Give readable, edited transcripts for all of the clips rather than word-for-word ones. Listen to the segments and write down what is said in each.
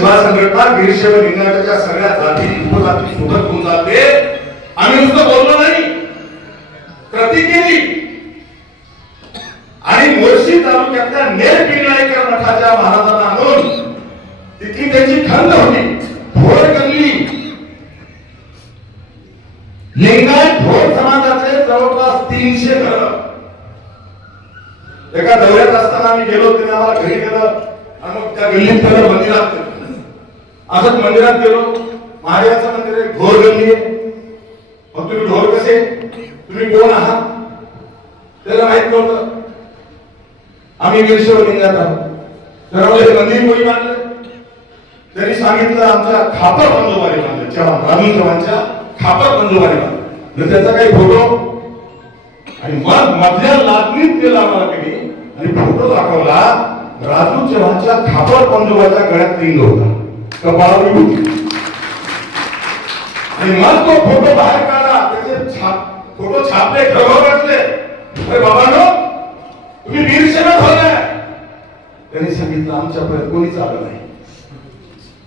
संघटना वीरशैव लिंगायताच्या सगळ्या जाती उपजाती सोबत होऊन जाते. आम्ही नुसतं बोललो नाही, कृती केली. आणि मोर्शी तालुक्यातल्या नेरपिंगळाईकर मठाच्या महाराजांना आणून तिथली त्यांची खंड होती. भोर गल्ली लिंगायत भोर समाजाचे जवळपास 300 घर. एका दौऱ्यात असताना आम्ही गेलो, तिने आम्हाला घरी गेलं आणि मग त्या गल्लीत गेलं, मंदिरात असंच मंदिरात गेलो. महादेवाचं मंदिर आहे, भोर गल्ली आहे. मग तुम्ही ढोर कसे, तुम्ही कोण आहात त्याला माहित नव्हतं. आम्ही वीरशैव लिंगायत आहोत. तर मंदिर कोणी बांधलं, त्यांनी सांगितलं आमच्या खापर बंधुबाने बांधलं, राजू चव्हाणच्या खापर बंधुबाने बांधलं. त्याचा काही फोटो आणि मग मधल्या लादणीत केला आम्हाला कधी आणि फोटो दाखवला. राजू चव्हाणच्या खापर बंधुबाच्या गळ्यात रिंग होता, कपाळावर होती. आणि मग तो फोटो बाहेर काढला, त्याचे फोटो छापले, ठरवून वाटले. अरे बाबांनो, तुम्ही वीरशैव झालाय. त्यांनी सांगितलं आमच्यापर्यंत कोणीच आलं नाही.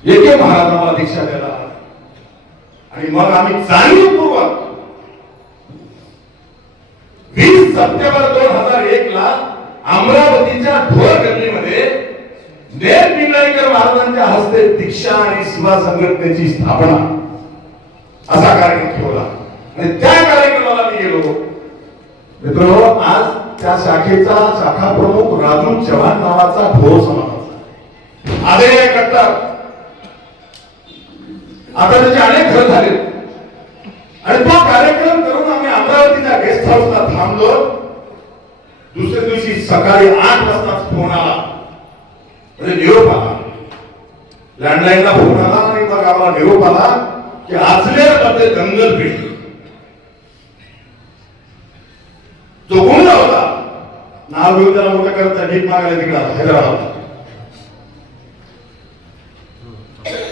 एके महाराजांना दीक्षा द्यायला. आणि मग आम्ही जाणीवपूर्वक 20 सप्टेंबर 2001 ला अमरावतीच्या ढोर गल्लीमध्ये नेरपिंगळाईकर महाराजांच्या हस्ते दीक्षा आणि सेवा संघटनेची स्थापना असा कार्यक्रम ठेवला. आणि त्या कार्यक्रमाला मी गेलो. मित्र, आज त्या शाखेचा शाखा प्रमुख राजू चव्हाण नावाचा भोर समाजाचा आदरणीय कट्टर. आता त्याचे अनेक घर झाले. आणि तो कार्यक्रम करून आम्ही अमरावतीच्या गेस्ट हाऊसला थांबलो. दुसऱ्या दिवशी सकाळी 8 वाजता फोन आला, म्हणजे निरोप आला. लँडलाईनला फोन आला आणि मग आम्हाला निरोप आला की आचलेर मध्ये दंगल पेटली. तो गुंड होता, नाव घेऊन त्याला मोठं करता भीक मागायला तिकडे हैदराबाद.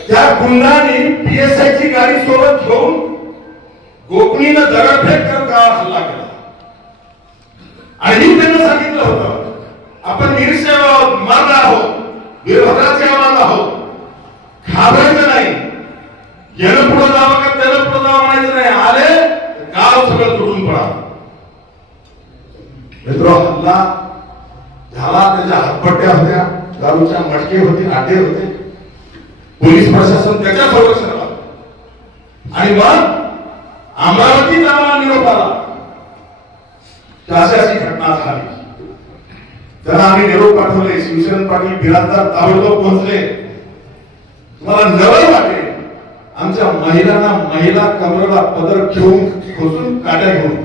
त्या गुंडांनी PSI ची गाडी सोबत घेऊन गोपनीनं दगडफेक करत गावात हल्ला केला. आणि मी त्यांना सांगितलं होतं आपण वीरशैव आहोत, मर्द आहोत, वीरभद्राचे आवाज आहोत, घाबरायचं नाही. यानं पुढे जावं का त्यानं पुढे जावं म्हणायचं नाही. आले गाव सगळं तुटून पडा. मित्र, हल्ला झाला. त्याच्या हातपट्ट्या होत्या, दारूच्या मटके होते, आटे होते. पोलीस प्रशासन त्याच्या संरक्षणाला. आणि मग अमरावती नावाला निरोप आला. अशी घटना झाली. त्यांना आम्ही निरोप पाठवले. शिवशरण पाटील बिराजदार ताबडतोब पोहोचले. तुम्हाला नवल वाटेल, आमच्या महिला कमरेला पदर घेऊन खोचून काट्या घेऊन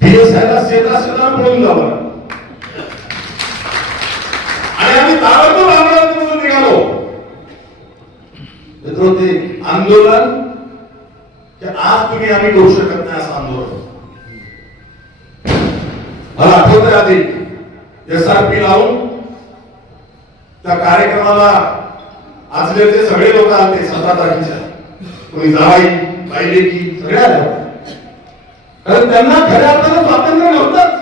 PSIला शेता पळून जावं. आणि आम्ही ताबडतोब अमरावतीमधून निघालो. ते आंदोलन आज तुम्ही आम्ही करू शकत नाही असं आंदोलन. मला आठवतंय आधी SRP लावून त्या कार्यक्रमाला आजलेचे सगळे लोक आले. 17 तारखेच्या कोणी जावाई पाहिले की सगळे आले, कारण त्यांना खऱ्या अर्थानं स्वातंत्र्य नव्हतंच.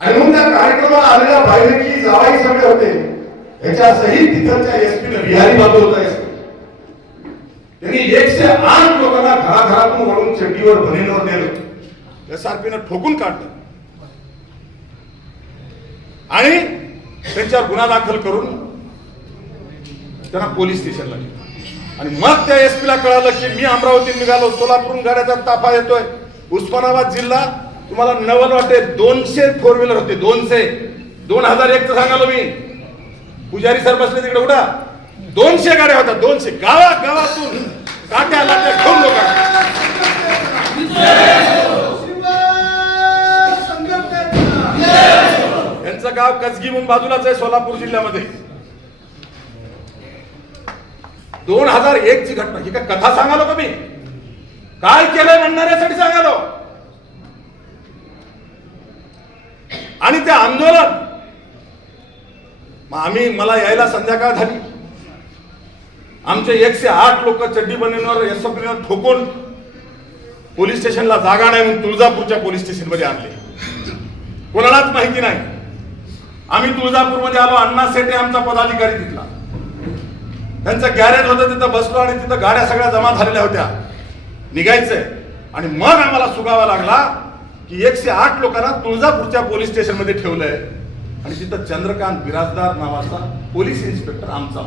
आणि म्हणून त्या कार्यक्रमाला आलेल्या पाहिले की जावाई सगळे होते. याच्या सहित तिथलच्या SP बिहारी बाबू होता. त्यांनी 108 लोकांना घराघरातून वळून चड्डीवर बनेवर नेलं. SRPनं ठोकून काढलं आणि त्यांच्यावर गुन्हा दाखल करून त्यांना पोलीस स्टेशनला नेलं. आणि मग त्या SPला कळालं की मी अमरावती निघालो, सोलापूरून गाड्याचा ताफा येतोय. उस्मानाबाद जिल्हा तुम्हाला नवल वाटते 200 4 व्हीलर होते. 200 2001 चं सांगालो मी. पुजारी सर बसले तिकडे उडा. 200 गाड्या होत्या. 200 गावातून काट्या लाट्या घेऊन लोक. यांचं गाव कसगी म्हणून बाजूलाच आहे सोलापूर जिल्ह्यामध्ये. 2001 ची घटना. ही काय कथा सांगालो का मी? काय केलंय म्हणणाऱ्यासाठी सांगालो. आणि ते आंदोलन मला यायला संध्याकाळ झाली. आमचे 108 लोक चड्डी बनेवर SRPनं ठोकून पोलीस स्टेशनला जागा नाही म्हणून तुळजापूरच्या पोलीस स्टेशन मध्ये आणले. कोणालाच माहिती नाही. आम्ही तुळजापूरमध्ये आलो, अण्णा सेठे आमचा पदाधिकारी तिथला, त्यांचं गॅरेज होतं, तिथं बसलो आणि तिथं गाड्या सगळ्या जमा झालेल्या होत्या, निघायचंय. आणि मग आम्हाला सुगावा लागला की 108 लोकांना तुळजापूरच्या पोलीस स्टेशन मध्ये ठेवलंय आणि तिथं चंद्रकांत बिराजदार नावाचा पोलीस इन्स्पेक्टर आमचा.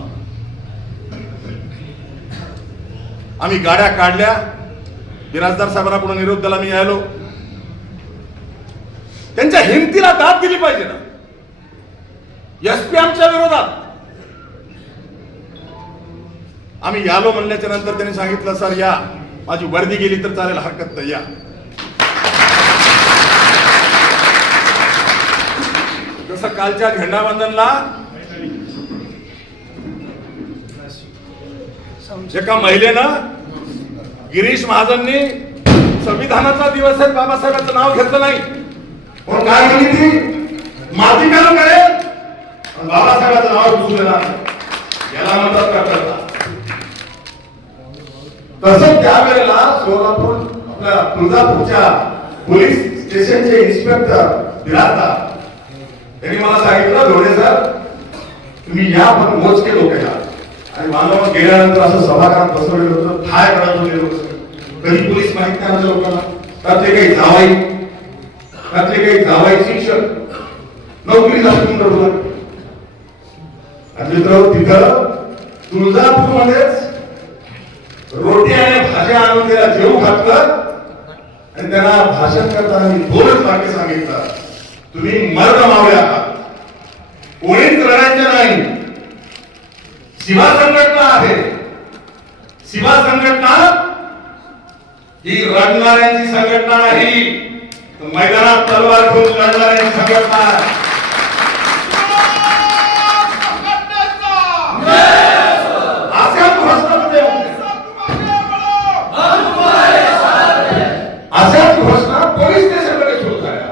आम्ही गाड्या काढल्या, बिराजदार साहेबांना पुढे निरोप द्यायला मी आलो. त्यांच्या हिमतीला दाद दिली पाहिजे ना. एसपी आमच्या विरोधात. आम्ही यालो म्हणल्याच्या नंतर त्यांनी सांगितलं, सर या, माझी वर्दी गेली तर चालेल, हरकत नाही, या. जसं कालच्या झेंडावंदनला एका महिलेनं, गिरीश महाजननी संविधानाचा दिवस आहे बाबासाहेबांचं नाव घेतलं नाही, पण काय म्हणली ती, माती काढून करेल बाबासाहेबांचं नाव घेतलं नाही, याला म्हणतात करता. तसं त्यावेळेला सोलापूर आपल्या तुळजापूरच्या पोलीस स्टेशनचे इन्स्पेक्टर बिराजदार त्यांनी मला सांगितलं, धोडे सर तुम्ही या, पण मोजके लोक या. आणि मानव गेल्यानंतर असं सभागृहात बसवलेलं होतं, ठाय करत होते लोक. कधी पोलीस माहित नाही आमच्या लोकांना, त्यातले काही जावाई, त्यातले काही जावाई शिक्षक नोकरी जास्त करतो. आणि तिथं तुळजापूरमध्येच रोटी आणि भाज्या आणून त्याला जेवू घातलं आणि त्यांना भाषण करताना दोनच वाक्य सांगितलं, तुम्ही मर्द मावळे आहात, कोणीच लढायचं नाही, शिवा संघटना आहे, शिवा संघटना ही रडणाऱ्यांची संघटना नाही, मैदानात तलवार घेऊन लढणाऱ्यांची संघटना आहे. अशाच घोषणा पोलीस स्टेशनमध्ये सुरू झाल्या.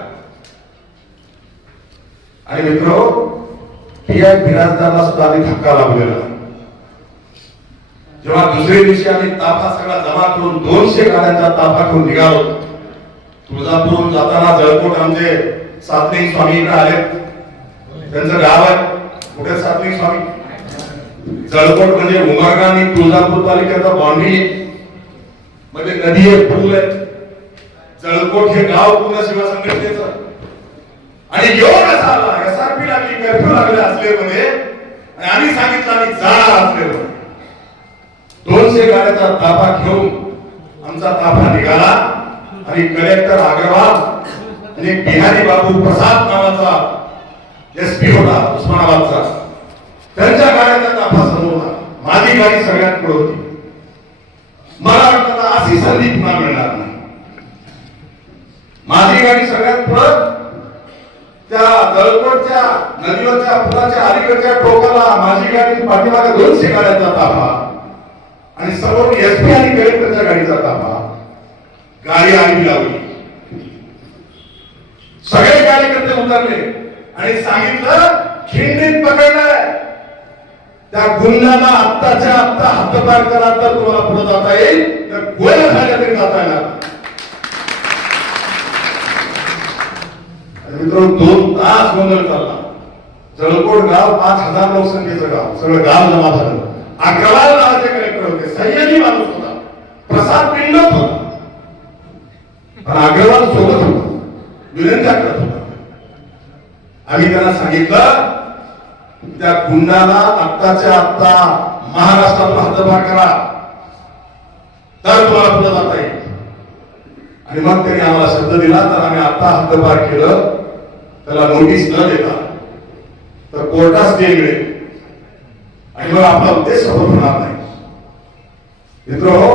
आणि मित्र, पीआय बिराजदारला सुद्धा आधी धक्का लागलेला. जेव्हा दुसऱ्या दिवशी आम्ही ताफा सगळा जमा करून 200 गाड्यांचा ताफा घेऊन निघालो, तुळजापूरहून जाताना जळकोट आमचे सातलिंग स्वामी इकडे आले. त्यांचं गाव आहे, कुठे सातलिंग स्वामी, जळकोट म्हणजे उमरगा आणि तुळजापूर तालुक्याचा बाउंड्री मध्ये नदी आहे, पूल आहे. जळकोट हे गाव पूर्ण शिवा संघटनेचं. आणि योग असा आला, एसआरपी लागली, कर्फ्यू लागले असलेमध्ये, आणि आम्ही सांगितलं आम्ही जाणार असलेलं. 200 गाड्याचा ताफा घेऊन आमचा ताफा निघाला आणि कलेक्टर अग्रवाल आणि बिहारी बाबू प्रसाद नावाचा एसपी होता उस्मानाबादचा, त्यांच्या गाड्याचा ताफा समोर होता. माझी गाडी सगळ्यात पुढे होती. मला वाटतं अशी संधी पुन्हा मिळणार नाही. माझी गाडी सगळ्यात पुढे त्या जळकोटच्या नदीवरच्या पुलाच्या अलीकडच्या टोकाला माझी गाडी, पाठीमागे 200 गाड्यांचा ताफा आणि समोर एसपी आणि कलेक्टरच्या गाडीचा ताफा. गाडी आम्ही लावली, सगळे कार्यकर्ते उतरले आणि सांगितलं, खिंडीत पकडलंय, त्या गुन्ह्याला आत्ताच्या आत्ता हद्दपार करा तर तुम्हाला पुढे जाता येईल, तर गोळ्या झाल्या तरी जाता येणार. मित्रांनो 2 तास गोंधळ चालला. जळकोट गाव 5000 लोकसंख्येचं गाव, सगळं गाव जमा झालं. अग्रवाल नावाचे कलेक्टर होते, संयमी माणूस होता, प्रसाद पिंडत होता, पण अग्रवाल सोबत होता, विनंत्या करत होता. आम्ही त्यांना सांगितलं, त्या गुंडाला आत्ताच्या आत्ता महाराष्ट्रातून हद्दपार करा तर तुम्हाला पुढे जाता येईल. आणि मग त्यांनी आम्हाला शब्द दिला, तर आम्ही आता हद्दपार केलं, त्याला नोटीस न देता तर कोर्टात स्टे मिळेल आणि मग आपला उद्देश सफल होणार नाही. मित्रहो,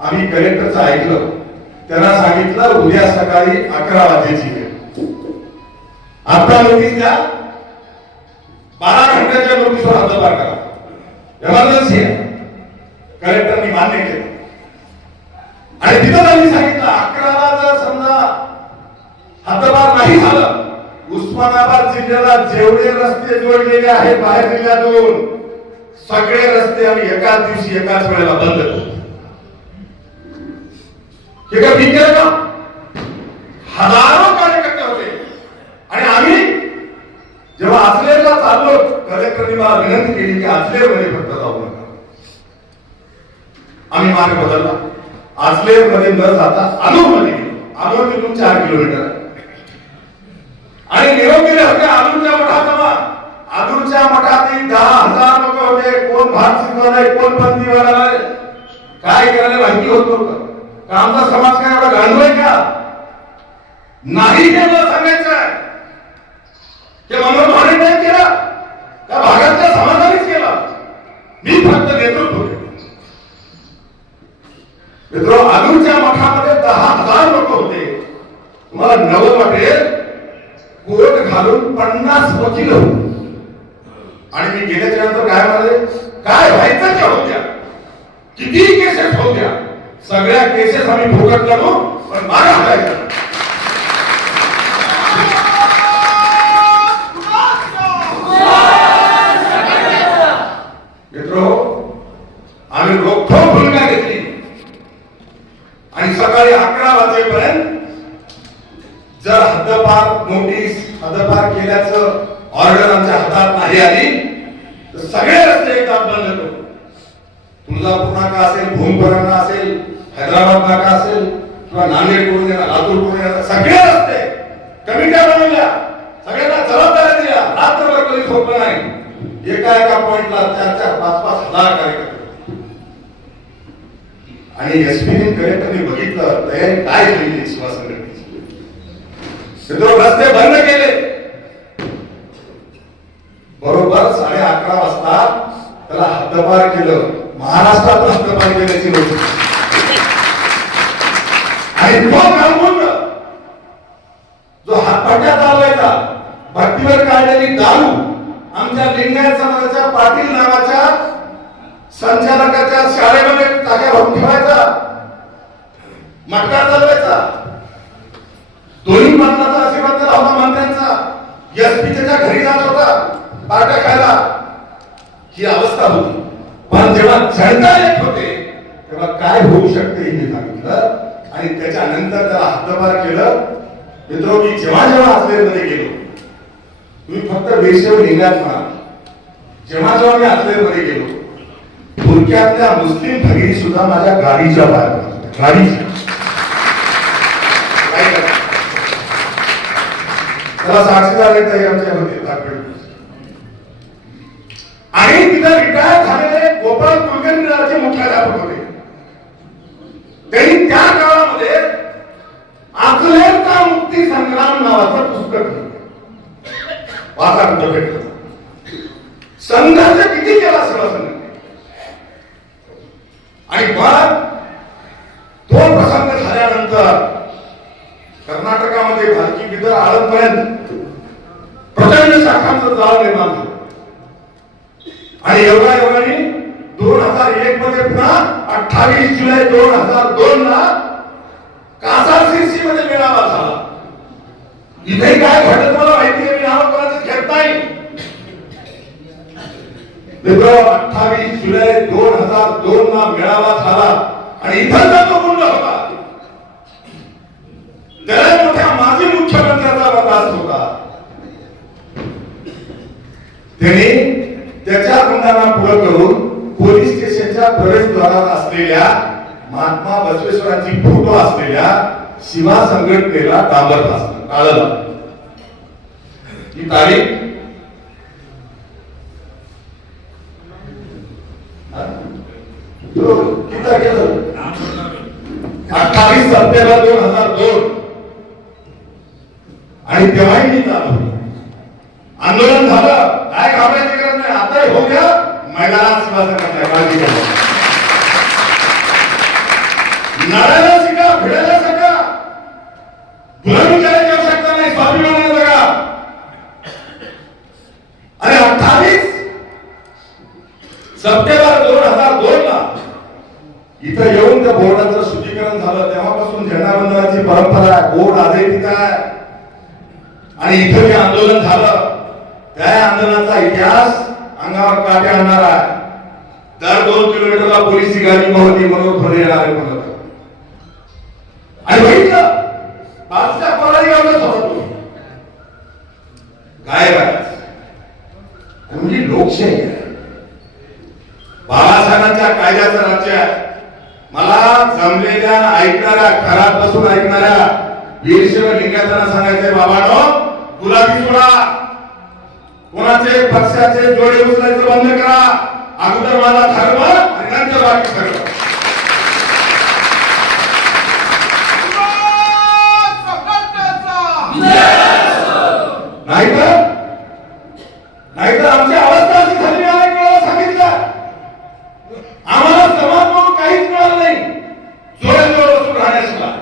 आम्ही कलेक्टरचं ऐकलं, त्यांना सांगितलं उद्या सकाळी 11 वाजेची वेळ, आता नोटीस द्या, 12 घंट्याच्या नोटीसवर हद्दपार करा, एमर्जन्सी आहे. कलेक्टरनी मान्य केलं आणि तिथं त्यांनी सांगितलं 11ला जर समजा हद्दपार नाही झालं, उस्मानाबाद जिल्ह्याला जेवढे रस्ते जोडलेले आहेत बाहेर जिल्ह्यातून, सगळे रस्ते आम्ही एकाच दिवशी एकाच वेळेला बंद करू. हे का ठीक आहे का? हजारो कार्यकर्ते होते आणि आम्ही जेव्हा आचलेरला चाललो, कलेक्टरने मला विनंती केली की आचलेर मध्ये फक्त जाऊ नका. आम्ही मार्ग बदलला. आचलेर मध्ये न जाता आनूर मध्ये गेलो. आनूर तिथून 4 किलोमीटर आणि निरोप दिले होते आनूरच्या मठाचा. आनूरच्या मठातील 10,000 लोक होते. कोण भात शिकवायला, कोण पंथी वाढायला, काय करायला माहिती होत नव्हतं. का आमचा समाज काय एवढा गांडू आहे का? नाही हे मला सांगायचं आहे. ते मनोहर भाडेंनी केला त्या भागातल्या समाजानेच केला. मी फक्त नेतृत्व केलं. मित्र, आनूरच्या मठामध्ये 10,000 लोक होते. तुम्हाला नवं वाटेल, कोट घालून 50 वकील होते. आणि मी गेल्याच्या नंतर काय म्हणाले, काय व्हायचं त्या होत्या, किती केसेस होत्या, सगळ्या केसेस आम्ही फुकट करू, पण मागा हटायचा. मित्र, आम्ही रोखोक भूमिका घेतली आणि सकाळी 11 वाजेपर्यंत जर हद्दपार नोटीस, हद्दपार केल्याचं ऑर्डर आमच्या हातात नाही आली तर सगळे रस्ते एकदा बंद करू. तुळजापूर नाका असेल, भूमपरांना असेल, हैदराबाद नाका असेल किंवा नांदेड कडून येणार, लातूर कडून येणार, सगळे रस्ते कमिट्या बनवल्या, सगळ्यांना जबाबदाऱ्या दिल्या. रात्रभर कधी झोपलं नाही. एका पॉइंटला 4-5 हजार कार्यकर्ते. आणि एसपीने कलेक्टरने बघितलं तयारी काय झाली शिवा संघटनेची. रस्ते बंद केले. बरोबर 11:30 वाजता त्याला हद्दपार केलं. महाराष्ट्रात हद्दपार केल्याची नोटीस. आणि तो काढून जो हातपाट्या चालवायचा, भट्टीवर काढलेली दारू आमच्या लिंगायत समाजाच्या पाटील नावाच्या संचालकाच्या शाळेमध्ये टाक्या भरून ठेवायचा, मटका चालवायचा. दोन्ही माननाचा आशीर्वाद दिला होता मंत्र्यांचा. एसपी त्याच्या घरी जात होता पाट्या खायला. ही अवस्था होती. पण जेव्हा जनता येत होते तेव्हा काय होऊ शकते हे सांगितलं आणि त्याच्यानंतर त्याला हद्दपार केलं. मित्रो, मी जेव्हा आचलेरमध्ये गेलो, तुम्ही फक्त वेशेवर लिंगात म्हणा, जेव्हा मी आचलेरमध्ये गेलो, भुरक्यातल्या मुस्लिम भगिनी सुद्धा माझ्या गाडीच्या बाहेर होत्या. गाडीच्या त्याला साक्षीदार आमच्या होते. आणि तिथं रिटायर झालेले गोपाळ कुलकर्णी मुख्याध्यापक होते. त्यांनी त्या काळामध्ये आचलेरचा मुक्ती संग्राम नावाचं पुस्तक वाचा भेटलं. संघर्ष किती केला सेवा संघ. आणि मग तो प्रसंग झाल्यानंतर कर्नाटकामध्ये भालकी बिदर आळंदपर्यंत प्रचंड शाखांचं जाळ निर्माण झालं. आणि योगायोगाने 2001 मध्ये पुन्हा 28 जुलै 2002 ला कासारशिरसी मध्ये मेळावा झाला. इथे काय घडलं मला माहिती आहे, मी नाव कोणाचं घेत नाही. 28 जुलै 2002 ला मेळावा झाला आणि इथं जो बोलला होता त्याला मोठ्या माजी मुख्यमंत्र्याचा बरदास्त होता. त्यांनी त्याच्या गुंडांना पुढे करून पोलीस स्टेशनच्या प्रवेशद्वारात असलेल्या महात्मा बसवेश्वरांची फोटो असलेल्या शिवा संघटनेला डांबर फासलं, काढलं. ही तारीख किती तारखेला 28 सप्टेंबर 2002. आणि तेव्हाही मी चालू आंदोलन झालं. काय घाबरायची गरज नाही. आताही हो गया मैदानात शिवा संघटना काळजी करा. नारायला शिका, भिडायला शिका, बुलंद करायची आवश्यकता नाही, स्वाभिमानाने जगा. आणि 28 सप्टेंबर 2002 ला इथं येऊन त्या बोर्डाचं शुद्धीकरण झालं. तेव्हापासून झेंडावंदनाची परंपरा आहे. बोर्ड आजही तिथं आहे. आणि इथं जे आंदोलन झालं त्या आंदोलनाचा इतिहास अंगावर काटे आणणार आहे. दर 2 किलोमीटरला पोलिसची गाडी होती, मनोहर येणार आहे म्हणत. आणि बघितलं बाजूच्या कोणाही गावच होता तो गायब आहे. म्हणजे लोकशाही आहे, बाबासाहेबांच्या कायद्याचं राज्य आहे. मला जमलेल्या ऐकणाऱ्या घरापासून ऐकणाऱ्या वीरशैव लिंगायतांना सांगायचंय, बाबांनो गुलाबी सोडा, कोणाचे पक्षाचे जोडे उचलायचं बंद करा. अगोदर माझा धर्म आणि नंतर बाकी सगळं. नाहीतर आमची अवस्था अशी झाली, अनेक वेळा सांगितलं, आम्हाला समाज म्हणून काहीच मिळालं नाही, जोड्याजवळ बसून राहण्याशिवाय.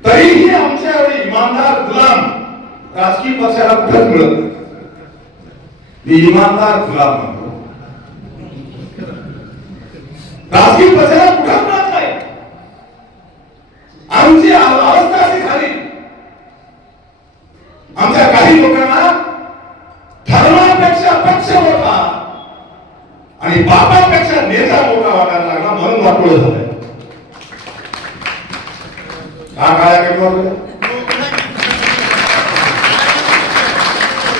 तरीही आमच्या एवढी इमानदार गुलाम राजकीय पक्षाला कुठेच मिळत नाही. मी इमानदार गुलाम म्हणतो, राजकीय पक्षाला कुठेच मिळत नाही. आमची अवस्था अशी झाली, आमच्या काही लोकांना धर्मापेक्षा पक्ष मोठा आणि बापापेक्षा नेता मोठा वाटायला लागला, म्हणून वाटोळं झालंय. हा काय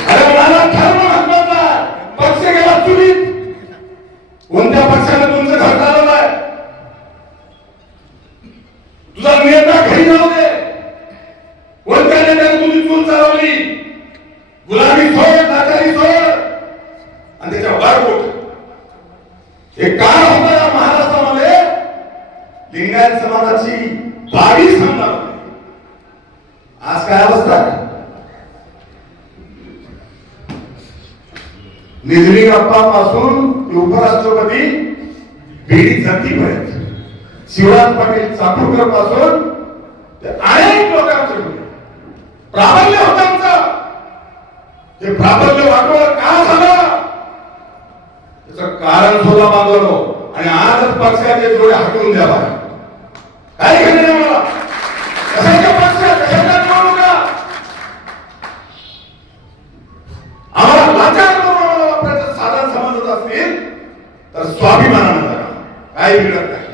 अरे मला धर्म महत्वाचा, पक्ष गेला चुलीत. कोणत्या पक्षाने तुमचं घर चालवलं आहे? तुझा नेता घरी जाऊ दे, कोणत्या नेत्याने तुझी चूल चालवली? गुलाबी सोड, लाचारी सोड आणि त्याच्या वर बोट. हे काळ होता या महाराष्ट्रामध्ये, लिंगायत समाजाची 22 आमदार होते. आज काय अवस्था आहे? निधनी गप्पापासून उपराष्ट्रपती बीडी जगतीपर्यंत, शिवराज पाटील चाकूरकर पासून अनेक लोकांचे प्राबल्य होतं आमचं. हे प्राबल्य वाटोळं का झालं त्याचं कारण शोधा बांधवलो, आणि आजच पक्षाचे जोडे हटवून द्यावा. काय घेणे नाही मला, कशाच्या पक्ष, कशाच्या निवडणुका. आम्हाला लाचार करून वापरायचं साधन समजत असतील तर स्वाभिमानानं जगा, काही बिघडत नाही.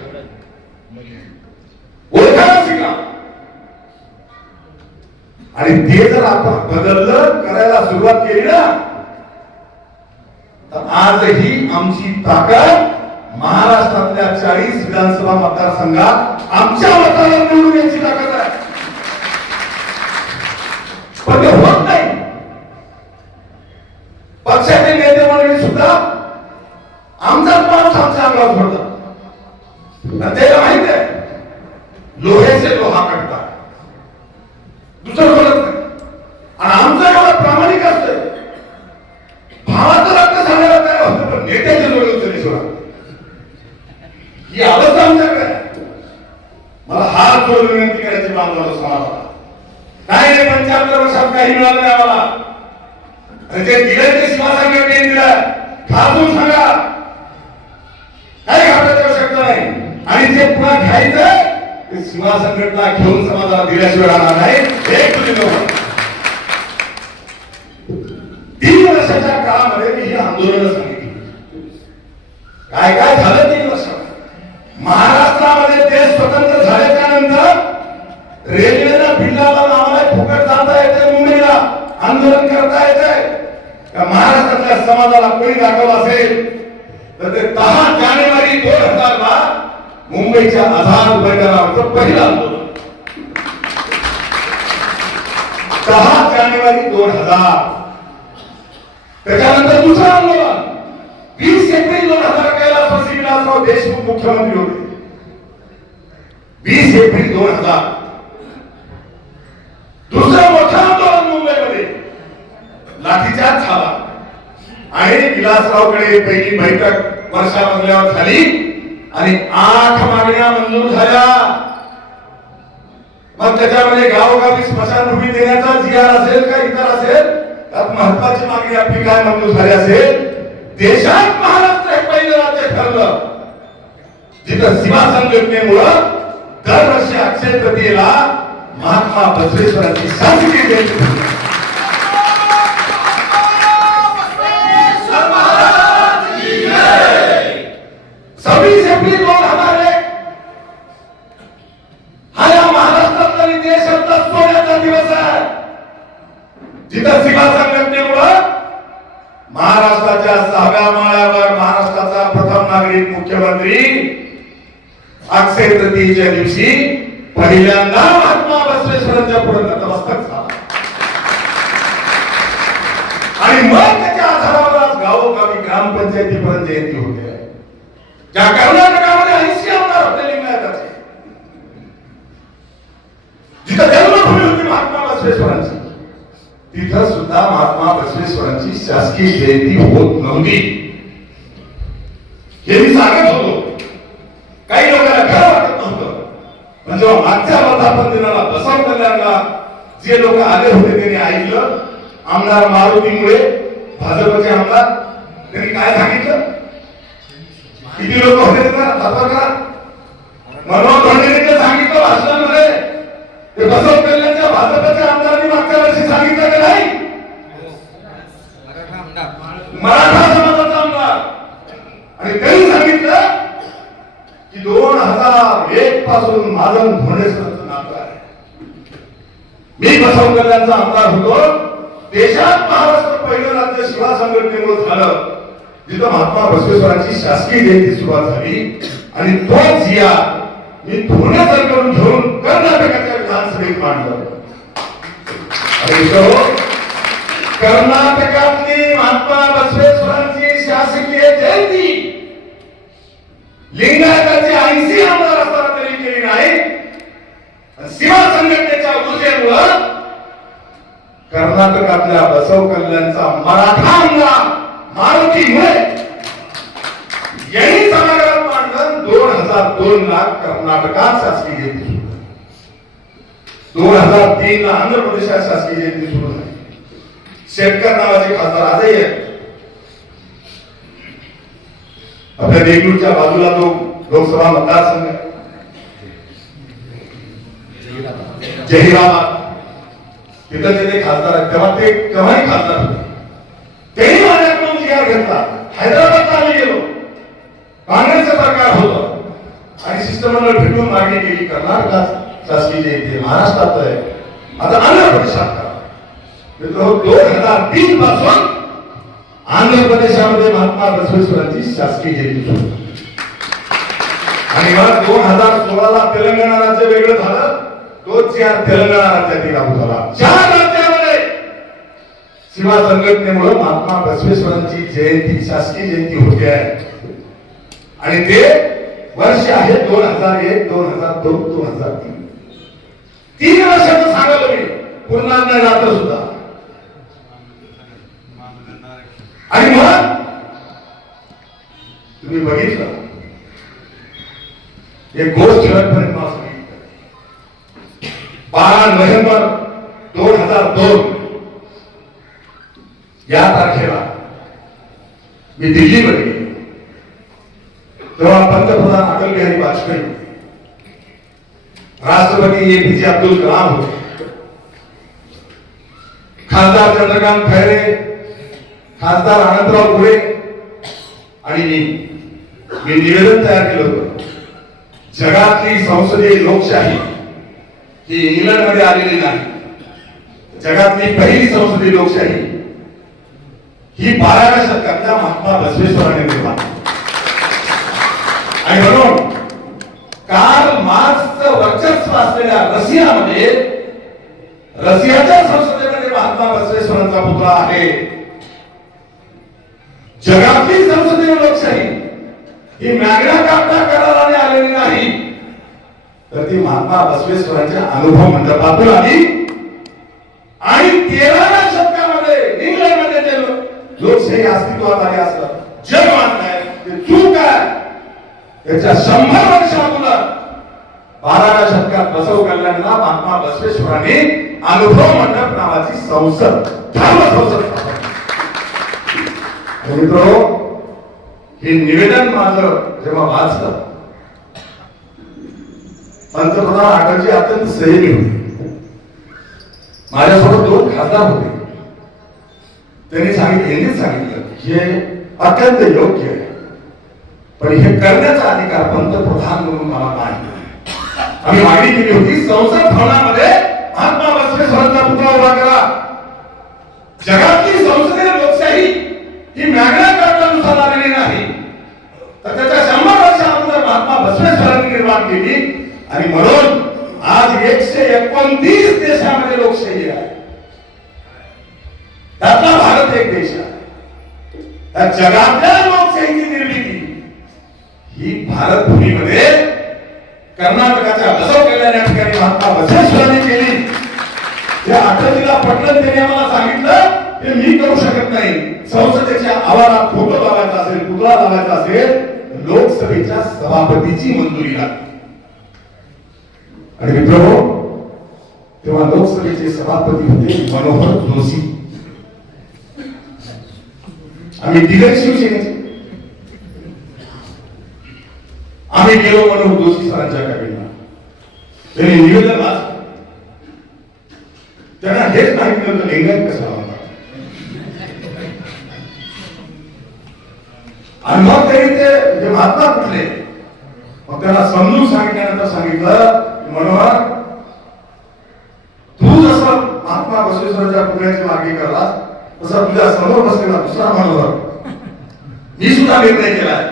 ओळखायला शिका, आणि ते जर आपण बदललं, करायला सुरुवात केली ना, तर आजही आमची ताकद महाराष्ट्रातल्या 40 विधानसभा मतदारसंघात आमच्या मताला निवडून याची ताकद आहे. पण ते होत नाही. पक्षाचे नेते मंडळी सुद्धा आमचाच माणूस आमच्या अंगावर सोडतात. त्याला माहित आहे लोहेचे लोहा कटतात, दुसरं बोलत नाही. आणि आमचं एवढं प्रामाणिक असतं, भावाचं रक्त सांगायला तयार होतं, पण नेत्याचे जोडे उचलले सोडा. ही अवस्था आमच्याकडे आहे. मला हात जोडून विनंती करायची बांधवाला समाजाला, नाही 75 वर्षात काही मिळालं नाही आम्हाला, आणि ते दिलं ते शिवासांगठने दिलं, खासून सांगा, काही घाटायची आवश्यकता नाही. आणि जे पुन्हा घ्यायचं ते सीमा संघटना घेऊन समाजाला दिल्याशिवाय राहणार नाही. हे तुझी लोक 3 वर्षाच्या काळामध्ये मी ही आंदोलन सांगितली. काय काय झालं 3 वर्षात महाराष्ट्रामध्ये? देश स्वतंत्र झाल्याच्या नंतर रेल्वेला भिल्लाला आम्हाला फुकट जाता येते, मुंबईला आंदोलन करता येते का? महाराष्ट्रातल्या समाजाला कोणी दाखवलं असेल तर ते 10 जानेवारी 2000 ला मुंबईच्या आझाद मैदानावरचं पहिलं आंदोलन. 10 जानेवारी 2000. त्याच्यानंतर दुसरं आंदोलन 20 एप्रिल 2000 कैलासवासी विलासराव देशमुख मुख्यमंत्री होते. 20 एप्रिल 2000 दुसरं मोठं आंदोलन मुंबईमध्ये लाठीचार्ज झाला, आणि विलासरावकडे पहिली बैठक वर्षामधल्यावर झाली आणि 8 मागण्या मंजूर झाल्या. मग त्याच्यामध्ये गावोगावी स्मशानभूमी देण्याचा जीआर असेल का इतर असेल, त्यात महत्वाची मागणी आपली काय मंजूर झाली असेल, देशात महाराष्ट्र हे पहिलं राज्य ठरलं जिथं सीमा संघटनेमुळं दरवर्षी अक्षय तृतीयेला महात्मा बसवेश्वरांची शासकीय जयंती. 26 एप्रिल 2001 हा या महाराष्ट्रातला आणि देशातला सोन्याचा दिवस आहे, जिथं सीमा संघटनेमुळं झाल्यावर महाराष्ट्राचा प्रथम नागरिक मुख्यमंत्री अक्षय तृतीयेच्या दिवशी पहिल्यांदा महात्मा बसवेश्वरांच्या पुढे नतमस्तक झाला आणि मग त्याच्या आधारावर गावोगावी ग्रामपंचायतीपर्यंत जयंती होते. ज्या कर्नाटकामध्ये 80 आमदार होते लिंगायताचे, जिथं जन्मभूमी होती महात्मा बसवेश्वरांची, तिथं सुद्धा महात्मा बसवेश्वरांची शासकीय जयंती होत नव्हती. हे मी सांगत होतो. काही लोकांना खरं वाटत नव्हतं. पण जेव्हा मागच्या वर्धापन दिनाला बसव कल्याणला जे लोक आले होते त्यांनी ऐकलं. आमदार मारुतीमुळे भाजपचे आमदार त्यांनी काय सांगितलं, किती लोक होते मनोहर धोंडेंनी सांगितलं भाषणामध्ये, ते बसव कल्याणच्या भाजपच्या आमदारांनी मागच्या वर्षी सांगितलं की नाही, मराठा समाजाचा आमदार, आणि त्यांनी सांगितलं की 2001 पासून माझं धोंडेसरांचं नातं आहे. मी बसव कल्याणचा आमदार होतो. देशात महाराष्ट्र पहिलं राज्य शिवा संघटनेमुळे झालं जिथं महात्मा बसवेश्वरांची शासकीय जयंती सुरुवात झाली आणि तो जिया मी धोंडे सरकडून घेऊन कर्नाटकाच्या विधानसभेत मांडलं. कर्नाटकातली महात्मा बसवेश्वरांची शासकीय जयंती लिंगायताचे 80 आमदार असताना तरी केली नाही. शिवा संघटनेच्या ऊर्जेमुळे कर्नाटकातल्या बसव कल्याणचा मराठा आमदार मारुतीमुळे यांनी सभागृहात मांडलं. 2002 ला कर्नाटकात शासकीय जयंती सुरू झाली. 2003 ला आंध्र प्रदेशात शासकीय जयंती सुरू झाली. शेट्टर नावाचे खासदार आजही आहेत. आपल्या देगलूरच्या बाजूला तो लोकसभा मतदारसंघ आहे जहिराबाद, तिथं ते खासदार आहेत. तेव्हा ते केव्हाही खासदार होते. त्यांनी माझ्याकडून जिहार घेतला. हैदराबादला आम्ही गेलो, काँग्रेसचं सरकार होतं आणि शिष्टमंडळ भेटून मागणी केली कर्नाटकात शासकीय जयंती, महाराष्ट्रात आहे, आता आंध्र प्रदेशात करा. मित्र 2003 पासून आंध्र प्रदेशामध्ये महात्मा बसवेश्वरांची शासकीय जयंती सुरू आणि मग 2016 ला तेलंगणा राज्य वेगळं झालं. तोच या तेलंगणा राज्यात लागू झाला. 4 राज्यामध्ये शिवा संघटनेमुळे महात्मा बसवेश्वरांची जयंती शासकीय जयंती होते आहे आणि ते वर्ष आहे 2001, 2002, 2003. 3 वर्षाचं सांगतो मी, पूर्ण नाही राहत सुद्धा. आणि मग तुम्ही बघितलं एक गोष्ट शेवटपर्यंत मला सांगितलं. 12 नोव्हेंबर 2002 या तारखेला मी दिल्लीमध्ये गेलो. तेव्हा पंतप्रधान अटल बिहारी वाजपेयी, राष्ट्रपती APJ अब्दुल कलाम होते, खासदार चंद्रकांत खैरे, खासदार अनंतराव पुढे आणि मी निवेदन तयार केलं होतं. जगातली संसदीय लोकशाही ही इंग्लंड मध्ये आलेली नाही. जगातली पहिली संसदीय लोकशाही ही 12व्या शतकातल्या महात्मा बसवेश्वरांनी निर्माण आणि म्हणून कार्ल मार्क्सचं वर्चस्व असलेल्या रशियाच्या संसदेमध्ये महात्मा बसवेश्वरांचा पुतळा आहे. जगातली संसदीय लोकशाही ही मॅग्ना कार्टा कराराने आलेली नाही, तर ती महात्मा बसवेश्वरांच्या अनुभव मंडपातून आली. आणि 13व्या शतकामध्ये इंग्लंडमध्ये जे लोकशाही अस्तित्वात आली असलं जग मानत आहे ते चूक आहे. त्याच्या 100 वर्ष अगोदर 12व्या शतकात बसव कल्याणला महात्मा बसवेश्वरांनी अनुभव मंडप नावाची संसद, धर्म संसद. मित्रो, हे निवेदन माझं जेव्हा वाचलं, पंतप्रधान अटलजी अत्यंत संयमी होते. माझ्यासोबत 2 खासदार होते. त्यांनी हिंदीत सांगितलं हे अत्यंत योग्य आहे, पण हे करण्याचा अधिकार पंतप्रधान म्हणून मला नाही. आम्ही मागणी केली होती संसद भवनामध्ये महात्मा बसवेश्वरांचा पुतळा उभा करा. जगातली संसदीय लोकशाही ही मॅग्ना कार्टानुसार आलेली या जगातल्या लोकशाहीची निर्मिती ही भारत भूमीमध्ये कर्नाटकाच्या बसव कल्याण या ठिकाणी महात्मा बसवेश्वरांनी केली. या अटलीला पटलं त्यांनी आम्हाला सांगितलं ते मी करू शकत नाही. संसदेच्या आवारात फोटो लावायचा असेल, पुतळा लावायचा असेल, लोकसभेच्या सभापतीची मंजुरी लागते. आणि मित्रहो, तेव्हा लोकसभेचे सभापती होते मनोहर जोशी. आम्ही तिघे शिवसेनेचे. आम्ही गेलो मनोहर जोशी सरांच्या कॅबिनेटला. त्यांनी निवेदन वाचलं. त्यांना हेच माहिती नव्हतं लिंगायत कसा होता. आणि मग त्यांनी ते महात्मा कुठले मग त्यांना समजून सांगितल्यानंतर सांगितलं, मनोहर तू जसं महात्मा बसवेश्वरांच्या पुतळ्याची मागणी करलास तसा तुझ्या समोर बसलेला दुसरा मनोहर मी सुद्धा निर्णय केलाय.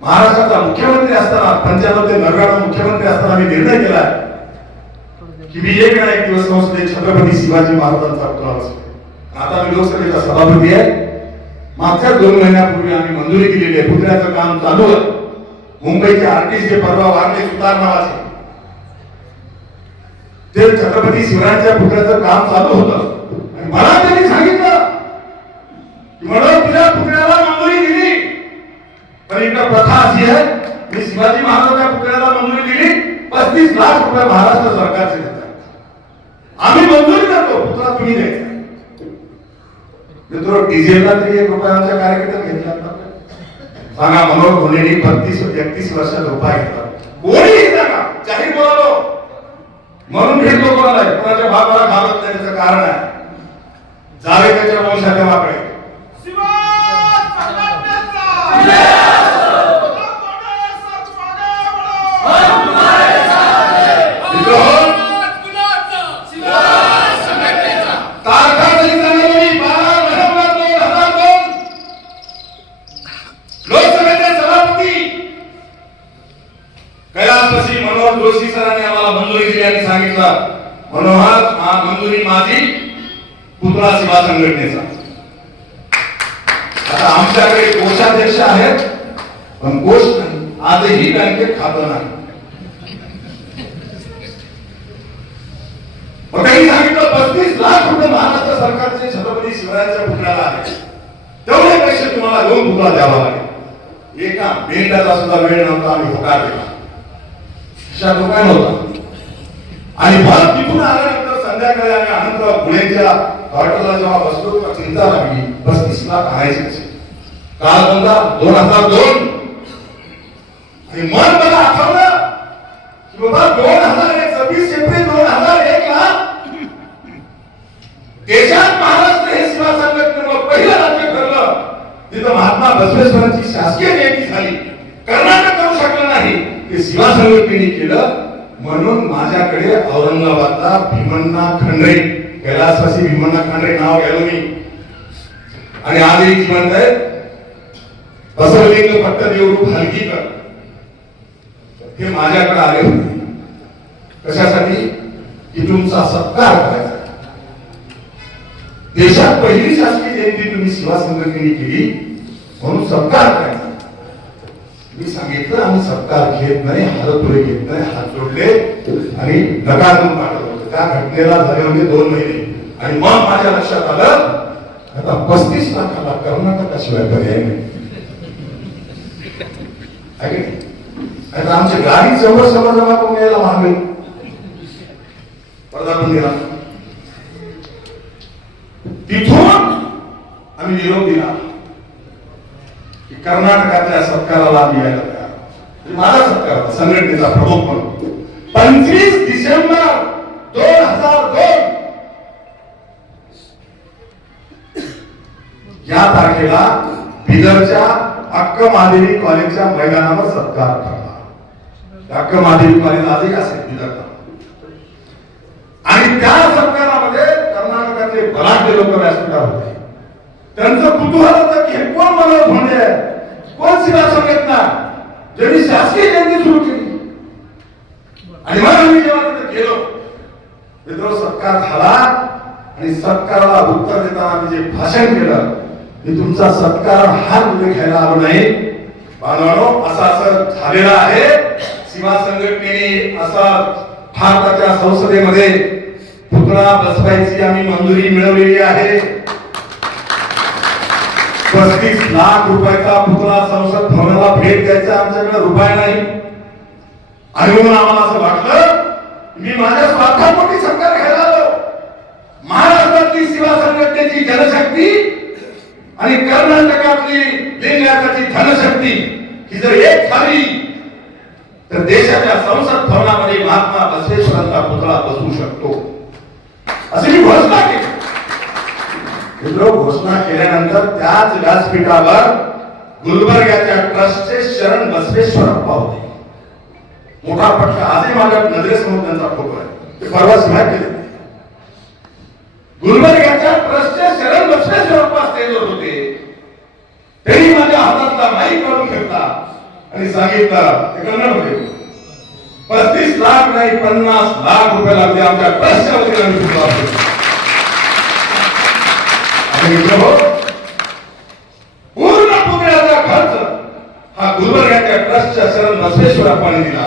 महाराष्ट्राचा मुख्यमंत्री असताना 95 ते 99 मुख्यमंत्री असताना मी निर्णय केलाय की मी एक दिवस संसदेत छत्रपती शिवाजी महाराजांचा पुतळा बसवेन. आता मी लोकसभेचा सभापती आहे. मागच्या 2 महिन्यापूर्वी आम्ही मंजुरी दिलेली आहे. पुतळ्याचं काम चालू आहे. मुंबईचे आर्टिस्ट जे परवा वारले सुतार नावाचे ते छत्रपती शिवरायांच्या पुतळ्याचं काम चालू होतं. आणि मला त्यांनी सांगितलं की म्हणून तुझ्या पुतळ्याला मंजुरी दिली, पण इकडे प्रथा अशी आहे मी शिवाजी महाराजांच्या पुतळ्याला मंजुरी दिली 35 लाख रुपये महाराष्ट्र सरकारचे देतात. आम्ही मंजुरी करतो, पुतळा तुम्ही द्यायचा. मित्र डिझेलला तरी 1 रुपया आमच्या कार्यकर्त्याने घेतला. सांगा मनोहर धोनीने 32-31 वर्षात रुपया घेतला. कोणीही सांगा, जाहीर बोलालो म्हणून भेटतो कोणाला कोणाच्या बापाला घालत नाही. त्याचं कारण आहे जावे त्याच्या वंशाच्या वाकडे. मनोहर जोशी सरांनी आम्हाला मंजुरी दिली आणि सांगितलं, मनोहर हा मंजुरी माझी पुतळा सेवा संघटनेचा. आता आमच्याकडे कोषाध्यक्ष आहेत पण कोष नाही. आजही बँकेत खातं नाही. मग त्यांनी सांगितलं 35 लाख रुपये महाराष्ट्र सरकारचे छत्रपती शिवरायांच्या पुतळ्याला आहे. तेवढे पैसे तुम्हाला घेऊन पुतळा द्यावा लागेल. एका मिनिटाचा सुद्धा वेळ नव्हता. आम्ही होकार दिला. दुकान होता. आणि मग तिथून आल्यानंतर संध्याकाळी आम्ही अनंत पुणेच्या हॉटेलला जेव्हा बसलो तर चिंता लागली 35 लाख आणायचे कसे. काल कोणता 2002 आणि मन मला आठवलं की बाबा 2001 26 एप्रिल 2001 ला देशात महाराष्ट्र हे सेवा संघटनेवर पहिलं राज्य ठरलं जिथं महात्मा बसवेश्वरांची शासकीय नियुक्ती झाली. कर्नाटक करू शकलं नाही, ते सेवा संघटनेने केलं. म्हणून माझ्याकडे औरंगाबादला भीमण्णा खंडरे, कैलासवासी भीमण्णा खंडरे नाव घ्यालो मी. आणि आजही जिवंत आहेत. बसवलिंग पट्टदेवरूप हलगीकर हे माझ्याकडे आले होते. कशासाठी? की तुमचा सत्कार करायचा. देशात पहिली शासकीय जयंती तुम्ही सेवा संघटनेने केली म्हणून सत्कार करायचा. मी सांगितलं आम्ही सत्कार घेत नाही, हातपुरे घेत नाही. हात जोडले आणि नकार देऊन पाठवलं. त्या घटनेला झाले होते 2 महिने. आणि मग माझ्या लक्षात आलं आता 35 लाखाला कर्नाटकाशिवाय पर्याय नाही. आता आमची गाडी जवळ जमा करून यायला मागेल प्रधानमंत्रीला. तिथून आम्ही निरोप दिला की कर्नाटकातल्या सत्काराला आम्ही यायला तयार. माझा सत्कार होता संघटनेचा प्रमुख म्हणून. 25 डिसेंबर 2002 या तारखेला बिदरच्या अक्क महादेवी कॉलेजच्या मैदानावर सत्कार ठरला. अक्क महादेवी कॉलेज आजही असेल बिदरला. आणि त्या सत्कारामध्ये कर्नाटकातले बलाढ्य लोक व्यासपीठावर होते. त्यांचं कुतूहल होतं की हे कोण मनोहर धोंडे आहे, कोण सेवा संघटना ज्यांनी शासकीय जयंती सुरू केली. आणि मग आम्ही जेव्हा तिथे गेलो मित्र सत्कार झाला आणि सत्काराला उत्तर देताना आम्ही जे भाषण केलं मी तुमचा सत्कार हार घ्यायला आलो नाही. बांधवांनो, असं झालेलं आहे. सीमा संघटनेने असा भारताच्या संसदेमध्ये पुतळा बसवायची आम्ही मंजुरी मिळवलेली आहे. 35 लाख रुपयाचा पुतळा संसद भवनाला भेट द्यायचा आमच्याकडे रुपया नाही. आणि म्हणून आम्हाला असं वाटलं मी माझ्या स्वार्थापोटी सरकार घ्यायला आलो. महाराष्ट्रातली सेवा संघटनेची जनशक्ती आणि कर्नाटकातली लिंगायताची धनशक्ती ही जर एक झाली तर देशाच्या संसद भवनामध्ये महात्मा बसवेश्वरांचा पुतळा बसवू शकतो अशी मी घोषणा केली. घोषणा केल्यानंतर त्याच व्यासपीठावर गुलबर्ग्याच्या ट्रस्टचे शरण बसवेश्वर अप्पा होते. मोठा पटका आजही माझ्या नजरेसमोर त्यांचा फोटो आहे. ते परवा सिंहा केले. गुलबर्ग्याच्या ट्रस्टचे शरण बसवेश्वर अप्पा स्टेजवर होते. त्यांनी माझ्या हातातला माईक काढून घेतला आणि सांगितलं, ते कन्नड होते, 35 लाख नाही 50 लाख रुपये लागले आमच्या ट्रस्टच्या वतीने आम्ही पुतळा बसवू. पूर्ण पुतळ्याचा खर्च हा गुलबर्ग्याच्या ट्रस्टच्या शरण बसवेश्वर अप्पांनी दिला.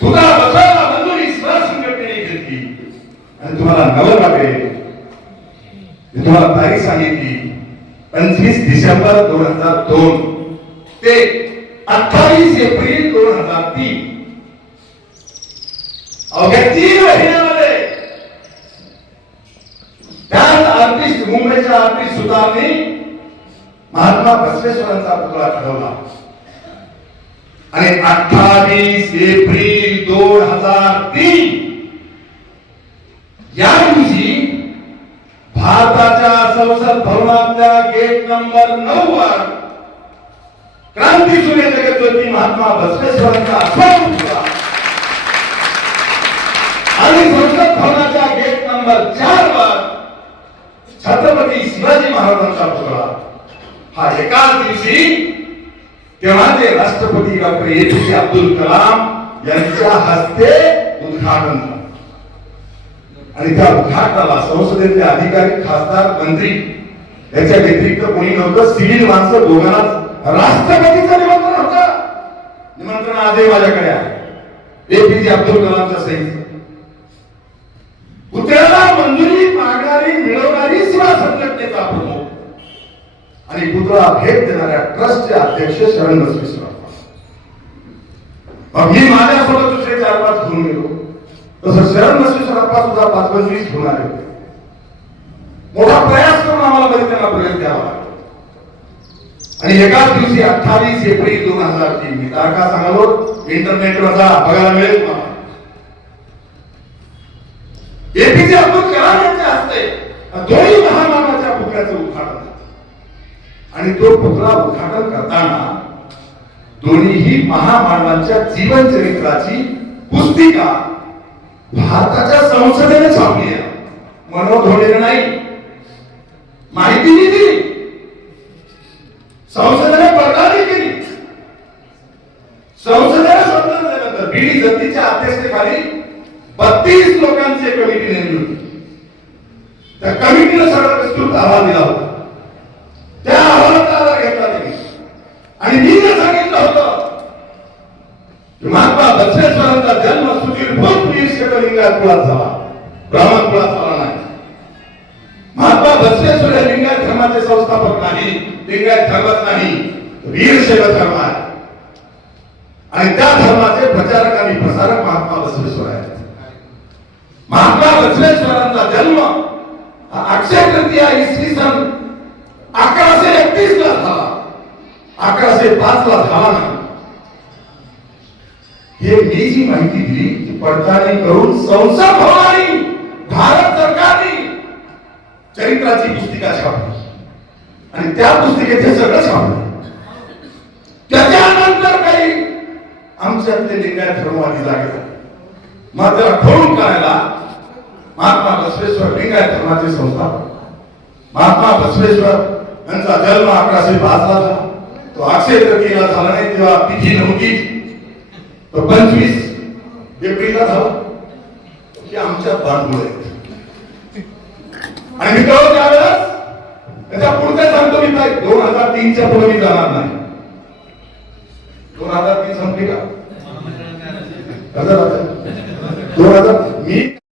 पुतळा बसवायला मंजुरी सेवा संघटनेने घेतली. आणि तुम्हाला नवल वाटेल, मी तुम्हाला तारीख सांगितली 25 डिसेंबर 2002 ते 28 एप्रिल 2003 अवघ्या 3 महिन्यामध्ये त्याच आर्टिस्ट, मुंबईच्या आर्टिस्ट सुतारनी महात्मा बसवेश्वरांचा पुतळा घडवला. आणि 28 एप्रिल 2003 या दिवशी भारताच्या संसद भवनातल्या गेट नंबर 9 वर क्रांती सूर्य जगज्योती महात्मा बसवेश्वरांचा पुतळा आणि संसद भवनाच्या गेट नंबर 4 वर छत्रपती शिवाजी महाराजांचा पुतळा हा एकाच दिवशी तेव्हाचे राष्ट्रपती डॉक्टर APJ अब्दुल कलाम यांच्या हस्ते उद्घाटन झालं. आणि त्या उद्घाटनाला संसदेचे अधिकारी, खासदार, मंत्री याच्या व्यतिरिक्त कोणी नव्हतं. सिव्हिल माणसं दोघांना राष्ट्रपतीचं निमंत्रण होतं. निमंत्रण आजही माझ्याकडे आहे. APJ अब्दुल कलामच्या सहीचं. पुतळ्याला मंजुरी मागणारी मिळवणारी सेवा संघटनेचा प्रमुख आणि पुतळा भेट देणाऱ्या ट्रस्टचे अध्यक्ष शरण बसवेश्वर अप्पा. मी माझ्यासोबत दुसरे 4-5 घेऊन गेलो. तसं शरण बसवेश्वर अप्पा सुद्धा 5-25 घेऊन आले होते. मोठा प्रयास करून आम्हाला मध्ये त्यांना प्रवेश द्यावा लागला. आणि एकाच दिवशी 28 एप्रिल 2003 मी तारखा सांगलो, इंटरनेटवर जा, बघायला मिळेल तुम्हाला. APJ अब्दुल कलाम यांच्या हस्ते दोन्ही महामानवाच्या पुतळ्याचं उद्घाटन झालं. आणि तो पुतळा उद्घाटन करताना दोन्हीही महामानवांच्या जीवन चरित्राची पुस्तिका भारताच्या संसदेने छापली आहे. मनोधोरणीने नाही, माहितीने दिली, संसदेने पडताळणी केली. संसदेने स्वतंत्र दिल्यानंतर बीडी जप्तीच्या अध्यक्षतेखाली 32 लोकांची कमिटी नेमली होती. त्या कमिटीने सगळा विस्तृत अहवाल दिला होता. त्या अहवालाचा आधार घेतला त्यांनी. आणि मी सांगितलं होतं की महात्मा बसवेश्वरांचा जन्म सुधीरभूत लिंगायत कुळात झाला, ब्राह्मण कुळात झाला नाही. महात्मा बसवेश्वर हे लिंगायत धर्माचे संस्थापक नाही, लिंगायत धर्मात नाही, वीरशैव धर्म आहे. आणि त्या धर्माचे प्रचारक आणि प्रसारक महात्मा बसवेश्वर आहेत. महात्मा बसवेश्वरांचा जन्म अक्षय तृतीया इसवी सन 1131 ला झाला, 1105 ला झाला नाही. हे मी जी माहिती दिली ती पडताळणी करून संसद भवनाने भारत सरकारने चरित्राची पुस्तिका छापली. आणि त्या पुस्तिकेत हे सगळं छापलं. त्याच्यानंतर काही आमच्यातले लिंगायत धर्मवादी लागले. मग त्याला खोडून काढायला महात्मा बसवेश्वर लिंगायत धर्माचे संस्थापक, महात्मा बसवेश्वर यांचा जन्म 1105 ला झाला. तो अक्षय तृतीयेला झाला नाही, तेव्हा तिथी नव्हती. तो 25 एप्रिलला झाला. हे आमच्या बांधूळ आहेत. आणि मी त्यावेळेस त्याच्या पुढचे पुढे काय 2003च्या पुढे मी जाणार नाही. 2003 संपली का? 2000 मी